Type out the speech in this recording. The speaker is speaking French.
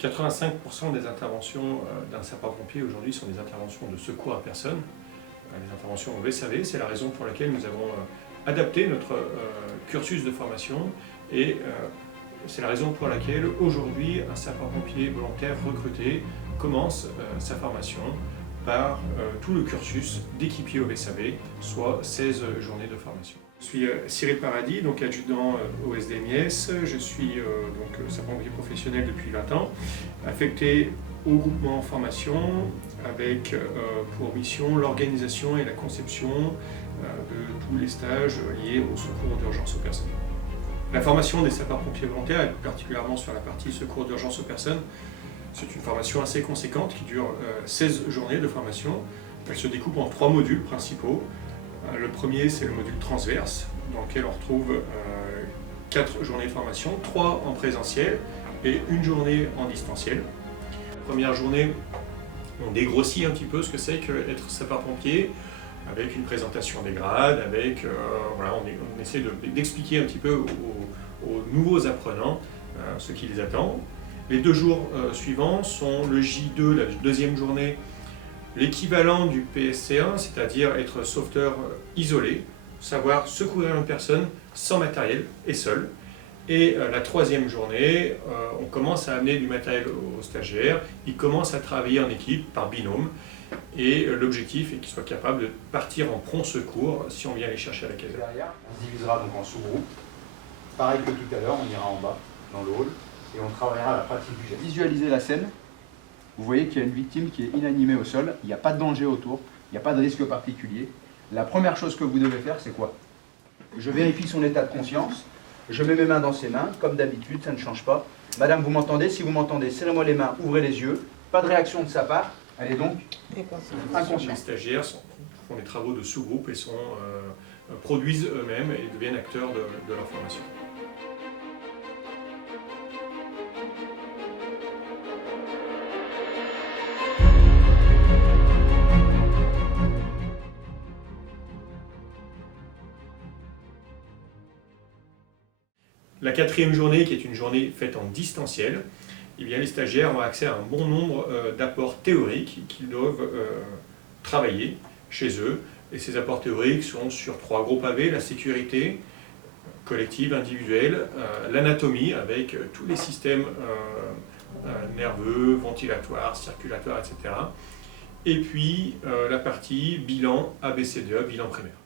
85% des interventions d'un sapeur-pompier aujourd'hui sont des interventions de secours à personne, des interventions au VSAV. C'est la raison pour laquelle nous avons adapté notre cursus de formation et c'est la raison pour laquelle aujourd'hui un sapeur-pompier volontaire recruté commence sa formation par tout le cursus d'équipier au VSAV, soit 16 journées de formation. Je suis Cyril Paradis, donc adjudant au SDMIS. Je suis sapeur-pompier professionnel depuis 20 ans, affecté au groupement formation avec pour mission l'organisation et la conception de tous les stages liés au secours d'urgence aux personnes. La formation des sapeurs-pompiers volontaires, et particulièrement sur la partie secours d'urgence aux personnes, c'est une formation assez conséquente qui dure 16 journées de formation. Elle se découpe en 3 modules principaux. Le premier, c'est le module transverse, dans lequel on retrouve 4 journées de formation, 3 en présentiel et 1 journée en distanciel. La première journée, on dégrossit un petit peu ce que c'est qu'être sapeur-pompier, avec une présentation des grades, avec, on essaie d'expliquer un petit peu aux nouveaux apprenants ce qui les attend. Les 2 jours suivants sont le J2, la deuxième journée, l'équivalent du PSC1, c'est-à-dire être sauveteur isolé, savoir secourir une personne sans matériel et seul. Et la 3e journée, on commence à amener du matériel aux stagiaires, ils commencent à travailler en équipe, par binôme, et l'objectif est qu'ils soient capables de partir en prompt secours si on vient les chercher à la caserne. Derrière, on se divisera donc en sous-groupes. Pareil que tout à l'heure, on ira en bas, dans le hall, et on travaillera la pratique du geste. Visualisez la scène. Vous voyez qu'il y a une victime qui est inanimée au sol, il n'y a pas de danger autour, il n'y a pas de risque particulier. La première chose que vous devez faire, c'est quoi? Je vérifie son état de conscience, je mets mes mains dans ses mains, comme d'habitude, ça ne change pas. Madame, vous m'entendez? Si vous m'entendez, serrez-moi les mains, ouvrez les yeux. Pas de réaction de sa part, elle est donc inconsciente. Les stagiaires font des travaux de sous-groupe et produisent eux-mêmes et deviennent acteurs de leur formation. La 4e journée, qui est une journée faite en distanciel, eh bien, les stagiaires ont accès à un bon nombre d'apports théoriques qu'ils doivent travailler chez eux. Et ces apports théoriques sont sur 3 gros pavés: la sécurité collective, individuelle, l'anatomie avec tous les systèmes nerveux, ventilatoires, circulatoires, etc. Et puis la partie bilan ABCDE, bilan primaire.